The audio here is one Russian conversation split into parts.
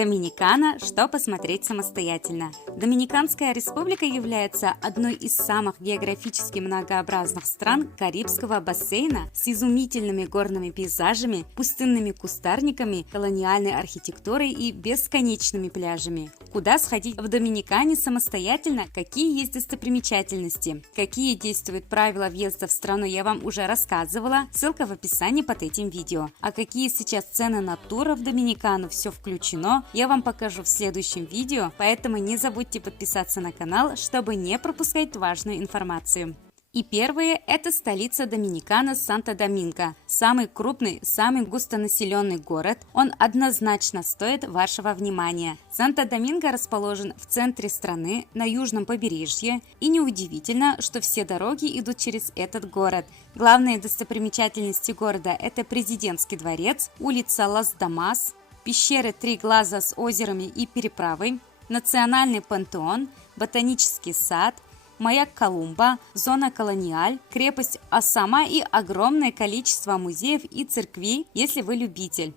Доминикана, что посмотреть самостоятельно. Доминиканская республика является одной из самых географически многообразных стран Карибского бассейна с изумительными горными пейзажами, пустынными кустарниками, колониальной архитектурой и бесконечными пляжами. Куда сходить в Доминикане самостоятельно, какие есть достопримечательности, какие действуют правила въезда в страну, я вам уже рассказывала, ссылка в описании под этим видео. А какие сейчас цены на туры в Доминикану, все включено, я вам покажу в следующем видео, поэтому не забудьте подписаться на канал, чтобы не пропускать важную информацию. И первое – это столица Доминиканы Санто-Доминго. Самый крупный, самый густонаселенный город. Он однозначно стоит вашего внимания. Санто-Доминго расположен в центре страны, на южном побережье. И неудивительно, что все дороги идут через этот город. Главные достопримечательности города – это президентский дворец, улица Лас-Дамас, пещеры Три Глаза с озерами и переправой, национальный пантеон, ботанический сад, маяк Колумба, зона Колониаль, крепость Осама и огромное количество музеев и церквей, если вы любитель.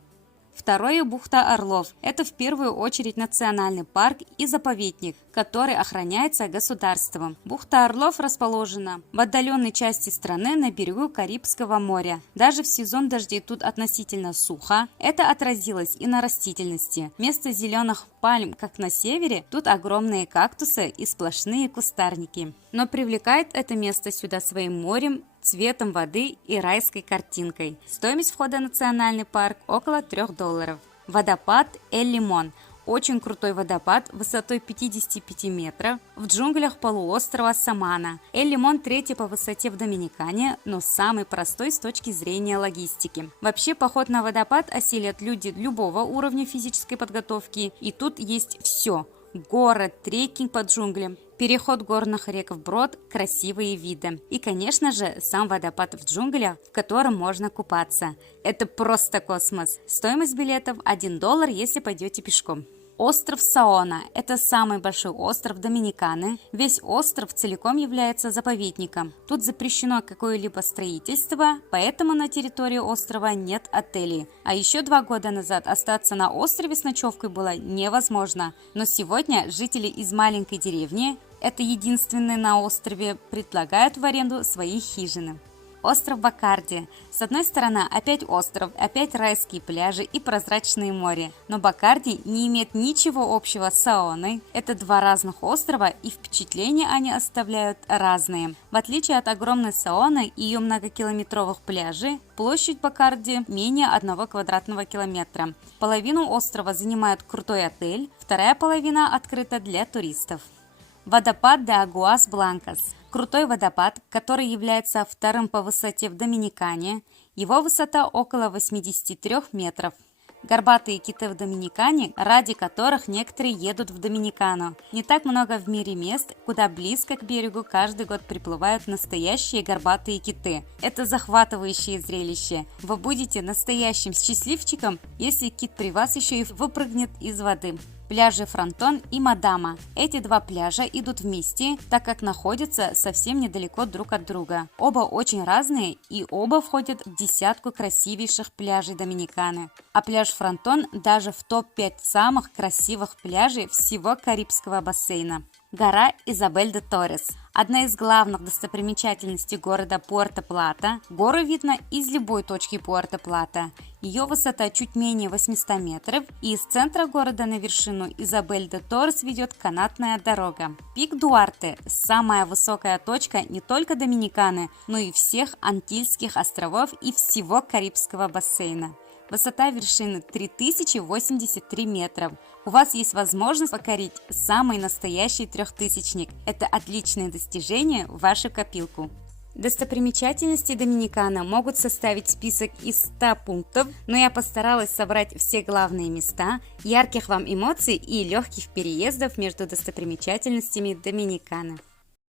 Второе – бухта Орлов. Это в первую очередь национальный парк и заповедник, который охраняется государством. Бухта Орлов расположена в отдаленной части страны на берегу Карибского моря. Даже в сезон дождей тут относительно сухо. Это отразилось и на растительности. Вместо зеленых пальм, как на севере, тут огромные кактусы и сплошные кустарники. Но привлекает это место сюда своим морем, цветом воды и райской картинкой. Стоимость входа в национальный парк около $3. Водопад Эль-Лимон. Очень крутой водопад высотой 55 метров в джунглях полуострова Самана. Эль-Лимон третий по высоте в Доминикане, но самый простой с точки зрения логистики. Вообще поход на водопад осилят люди любого уровня физической подготовки, и тут есть все. Город, трекинг по джунглям, переход горных рек вброд, красивые виды. И, конечно же, сам водопад в джунглях, в котором можно купаться. Это просто космос. Стоимость билетов $1, если пойдете пешком. Остров Саона – это самый большой остров Доминиканы. Весь остров целиком является заповедником. Тут запрещено какое-либо строительство, поэтому на территории острова нет отелей. А еще 2 года назад остаться на острове с ночевкой было невозможно. Но сегодня жители из маленькой деревни, это единственные на острове, предлагают в аренду свои хижины. Остров Бакарди. С одной стороны, опять остров, опять райские пляжи и прозрачное море. Но Бакарди не имеет ничего общего с Саоной. Это 2 разных острова, и впечатления они оставляют разные. В отличие от огромной Саоны и ее многокилометровых пляжей, площадь Бакарди менее 1 квадратного километра. Половину острова занимает крутой отель, вторая половина открыта для туристов. Водопад де Агуас Бланкас. Крутой водопад, который является вторым по высоте в Доминикане. Его высота около 83 метров. Горбатые киты в Доминикане, ради которых некоторые едут в Доминикану. Не так много в мире мест, куда близко к берегу каждый год приплывают настоящие горбатые киты. Это захватывающее зрелище. Вы будете настоящим счастливчиком, если кит при вас еще и выпрыгнет из воды. Пляжи Фронтон и Мадама. Эти 2 пляжа идут вместе, так как находятся совсем недалеко друг от друга. Оба очень разные и оба входят в десятку красивейших пляжей Доминиканы. А пляж Фронтон даже в топ-5 самых красивых пляжей всего Карибского бассейна. Гора Изабель-де-Торрес. Одна из главных достопримечательностей города Пуэрто-Плата. Гору видно из любой точки Пуэрто-Плата. Ее высота чуть менее 800 метров, и из центра города на вершину Изабель-де-Торрес ведет канатная дорога. Пик Дуарте – самая высокая точка не только Доминиканы, но и всех Антильских островов и всего Карибского бассейна. Высота вершины 3083 метров. У вас есть возможность покорить самый настоящий трехтысячник. Это отличное достижение в вашу копилку. Достопримечательности Доминиканы могут составить список из 100 пунктов, но я постаралась собрать все главные места, ярких вам эмоций и легких переездов между достопримечательностями Доминиканы.